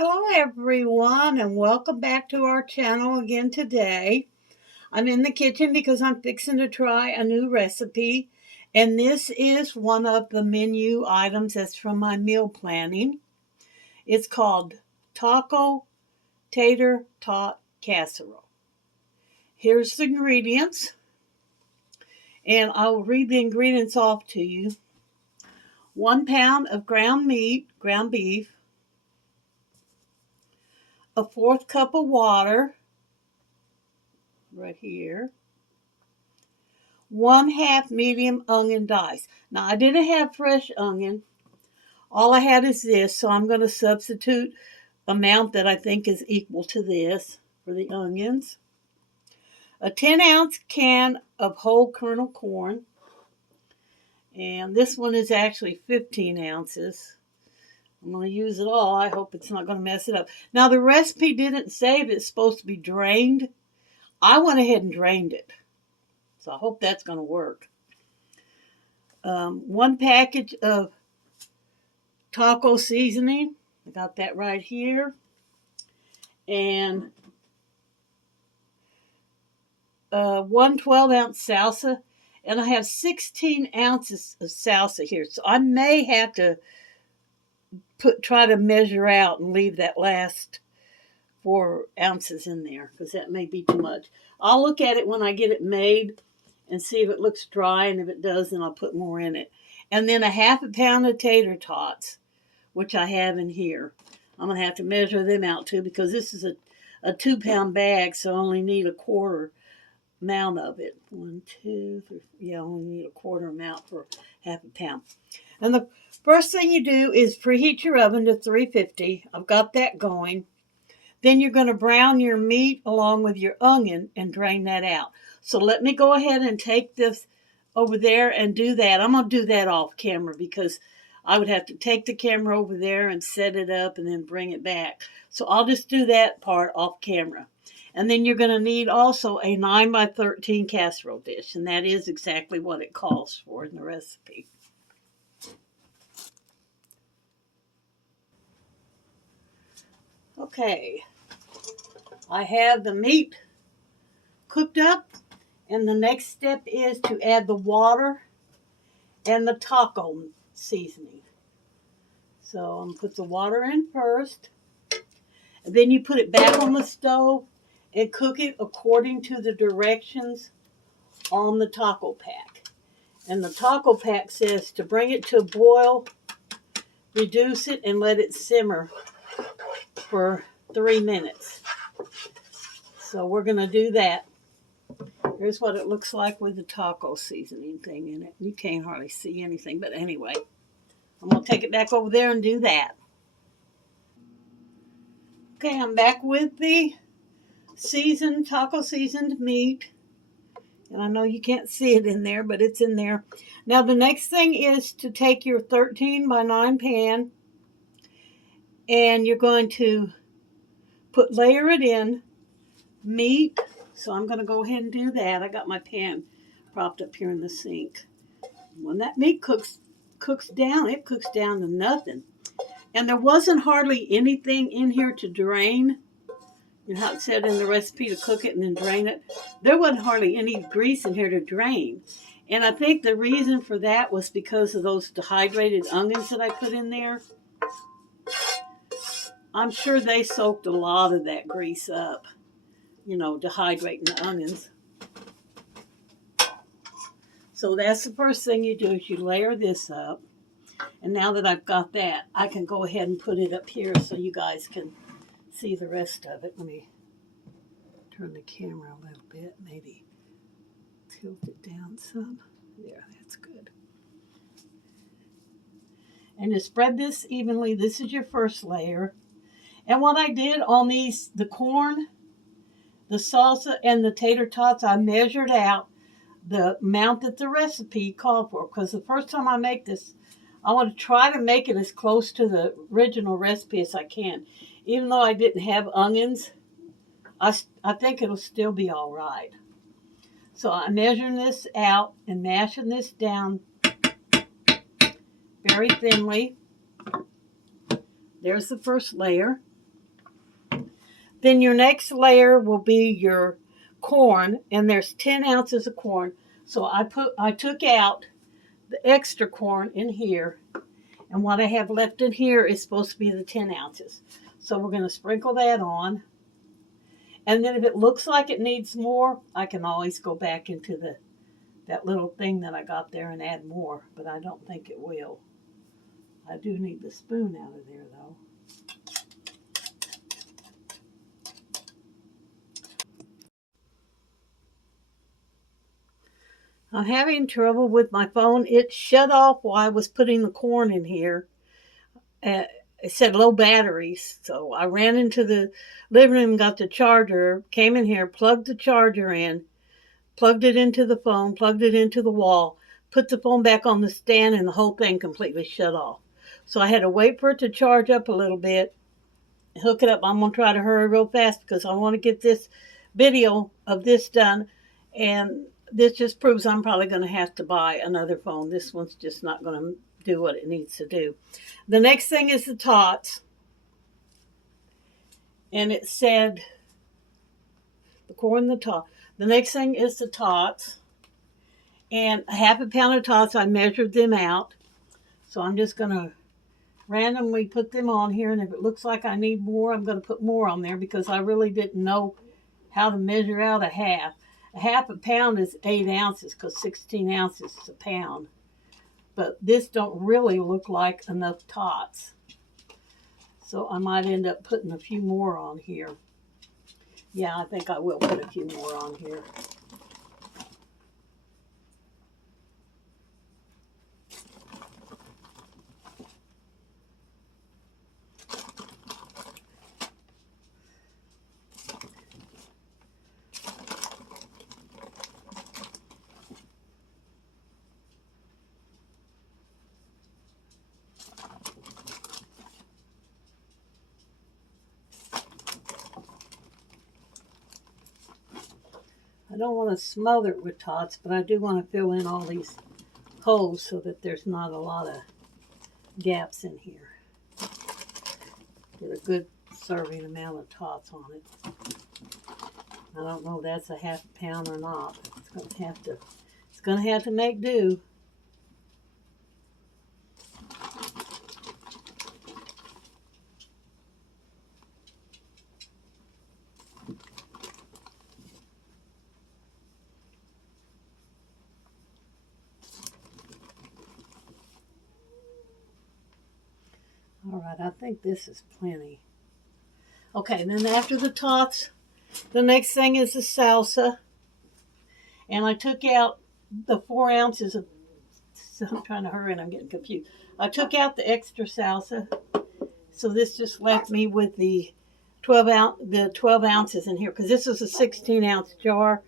Hello everyone and welcome back to our channel again today. I'm in the kitchen because I'm fixing to try a new recipe, and this is one of the menu items that's from my meal planning. It's called Taco Tater Tot Casserole. Here's the ingredients, and I will read the ingredients off to you. 1 pound of ground beef, a 1/4 cup of water, right here, 1/2 medium onion dice. Now, I didn't have fresh onion. All I had is this, so I'm going to substitute amount that I think is equal to this for the onions. A 10-ounce can of whole kernel corn. And this one is actually 15 ounces. I'm going to use it all. I hope it's not going to mess it up. Now, the recipe didn't say if it's supposed to be drained. I went ahead and drained it. So I hope that's going to work. 1 package of taco seasoning. I got that right here. And 1 12-ounce salsa. And I have 16 ounces of salsa here. So I may have to try to measure out and leave that last 4 ounces in there, because that may be too much. I'll look at it when I get it made and see if it looks dry, and if it does, then I'll put more in it. And then a 1/2 pound of tater tots, which I have in here. I'm going to have to measure them out too, because this is a 2-pound bag, so I only need a 1/4 amount of it. 1, 2, 3, yeah, I only need a 1/4 amount for 1/2 pound. And the first thing you do is preheat your oven to 350. I've got that going. Then you're going to brown your meat along with your onion and drain that out. So let me go ahead and take this over there and do that. I'm going to do that off camera, because I would have to take the camera over there and set it up and then bring it back. So I'll just do that part off camera. And then you're going to need also a 9 by 13 casserole dish, and that is exactly what it calls for in the recipe. Okay, I have the meat cooked up, and the next step is to add the water and the taco seasoning. So I'm going to put the water in first, and then you put it back on the stove and cook it according to the directions on the taco pack. And the taco pack says to bring it to a boil, reduce it, and let it simmer for 3 minutes. So we're going to do that. Here's what it looks like with the taco seasoning thing in it. You can't hardly see anything, but anyway, I'm going to take it back over there and do that. Okay, I'm back with the taco seasoned meat. And I know you can't see it in there, but it's in there. Now the next thing is to take your 13 by 9 pan, and you're going to layer it in meat. So I'm going to go ahead and do that. I got my pan propped up here in the sink. When that meat cooks down, it cooks down to nothing. And there wasn't hardly anything in here to drain. You know how it said in the recipe to cook it and then drain it? There wasn't hardly any grease in here to drain. And I think the reason for that was because of those dehydrated onions that I put in there. I'm sure they soaked a lot of that grease up, dehydrating the onions. So that's the first thing you do, is you layer this up. And now that I've got that, I can go ahead and put it up here so you guys can see the rest of it. Let me turn the camera a little bit, maybe tilt it down some. There, that's good. And to spread this evenly, this is your first layer. And what I did on these, the corn, the salsa, and the tater tots, I measured out the amount that the recipe called for. Because the first time I make this, I want to try to make it as close to the original recipe as I can. Even though I didn't have onions, I think it'll still be all right. So I'm measuring this out and mashing this down very thinly. There's the first layer. Then your next layer will be your corn, and there's 10 ounces of corn. So I took out the extra corn in here, and what I have left in here is supposed to be the 10 ounces. So we're going to sprinkle that on. And then if it looks like it needs more, I can always go back into that little thing that I got there and add more, but I don't think it will. I do need the spoon out of there though. I'm having trouble with my phone. It shut off while I was putting the corn in here. It said low batteries, so I ran into the living room, got the charger, came in here, plugged the charger in, plugged it into the phone, plugged it into the wall, put the phone back on the stand, and the whole thing completely shut off. So I had to wait for it to charge up a little bit, hook it up. I'm going to try to hurry real fast because I want to get this video of this done. And this just proves I'm probably going to have to buy another phone. This one's just not going to do what it needs to do. The next thing is the tots. And it said, the corn, the tot. The next thing is the tots. And a half a pound of tots, I measured them out. So I'm just going to randomly put them on here. And if it looks like I need more, I'm going to put more on there because I really didn't know how to measure out a half. A half a pound is 8 ounces because 16 ounces is a pound. But this don't really look like enough tots. So I might end up putting a few more on here. Yeah, I think I will put a few more on here. I don't want to smother it with tots, but I do want to fill in all these holes so that there's not a lot of gaps in here. Get a good serving amount of tots on it. I don't know if that's a half a pound or not. It's gonna have to make do. All right, I think this is plenty. Okay, and then after the tots, the next thing is the salsa. And I took out the 4 ounces of, so I'm trying to hurry and I'm getting confused. I took out the extra salsa. So this just left me with the 12 ounces in here because this was a 16 ounce jar.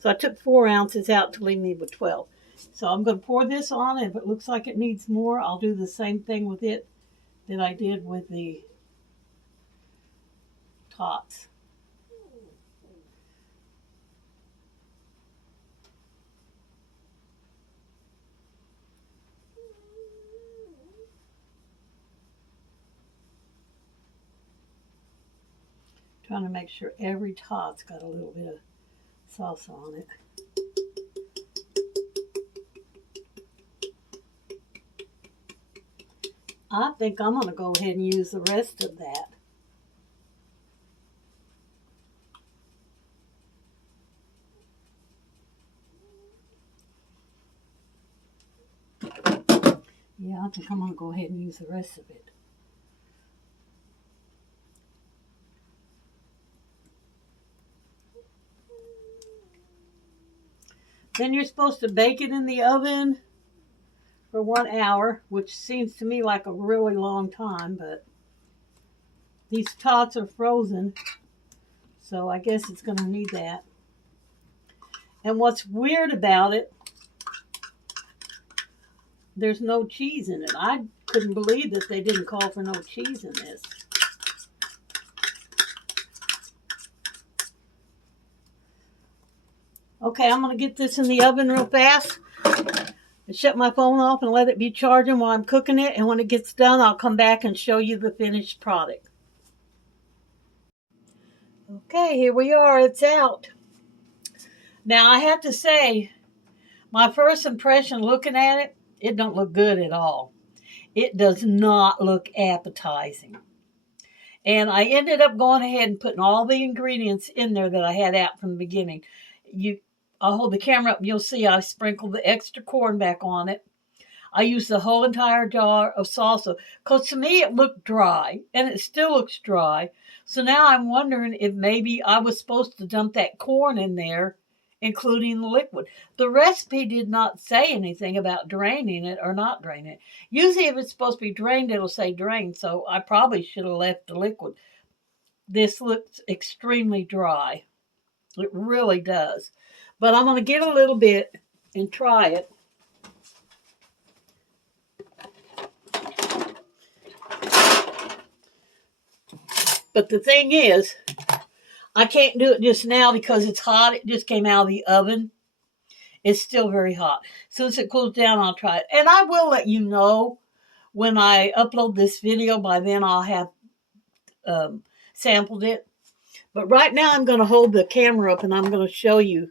So I took 4 ounces out to leave me with 12. So I'm going to pour this on. If it looks like it needs more, I'll do the same thing with it that I did with the tots. Trying to make sure every tot's got a little bit of salsa on it. I think I'm going to go ahead and use the rest of that. Yeah, I think I'm going to go ahead and use the rest of it. Then you're supposed to bake it in the oven for 1 hour, which seems to me like a really long time, but these tots are frozen, so I guess it's going to need that. And what's weird about it, there's no cheese in it. I couldn't believe that they didn't call for no cheese in this. Okay, I'm going to get this in the oven real fast and shut my phone off and let it be charging while I'm cooking it. And when it gets done, I'll come back and show you the finished product. Okay, here we are. It's out. Now, I have to say, my first impression looking at it, it don't look good at all. It does not look appetizing. And I ended up going ahead and putting all the ingredients in there that I had out from the beginning. I'll hold the camera up and you'll see I sprinkled the extra corn back on it. I used the whole entire jar of salsa because to me it looked dry and it still looks dry. So now I'm wondering if maybe I was supposed to dump that corn in there, including the liquid. The recipe did not say anything about draining it or not draining it. Usually, if it's supposed to be drained, it'll say drained. So I probably should have left the liquid. This looks extremely dry. It really does. But I'm going to get a little bit and try it. But the thing is, I can't do it just now because it's hot. It just came out of the oven. It's still very hot. Since it cools down, I'll try it. And I will let you know when I upload this video. By then, I'll have sampled it. But right now, I'm going to hold the camera up and I'm going to show you.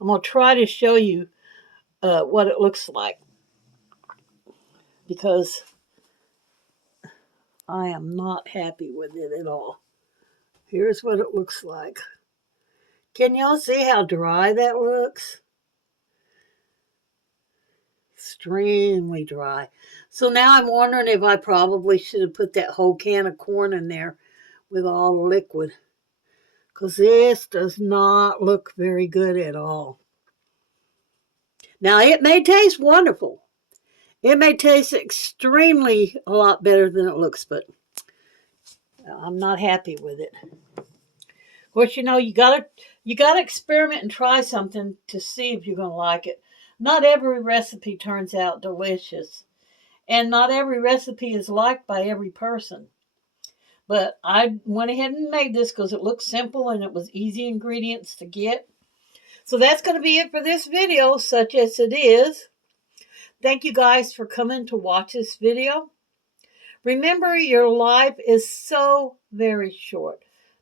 I'm going to try to show you what it looks like. Because I am not happy with it at all. Here's what it looks like. Can y'all see how dry that looks? Extremely dry. So now I'm wondering if I probably should have put that whole can of corn in there with all the liquid. Because this does not look very good at all. Now it may taste wonderful. It may taste extremely a lot better than it looks, but I'm not happy with it. Of course, you gotta experiment and try something to see if you're gonna like it. Not every recipe turns out delicious, and not every recipe is liked by every person. But I went ahead and made this because it looked simple and it was easy ingredients to get. So that's going to be it for this video, such as it is. Thank you guys for coming to watch this video. Remember, your life is so very short.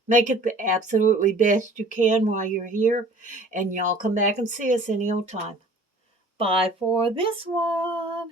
Make it the absolutely best you can while you're here. And y'all come back and see us any old time. Bye for this one.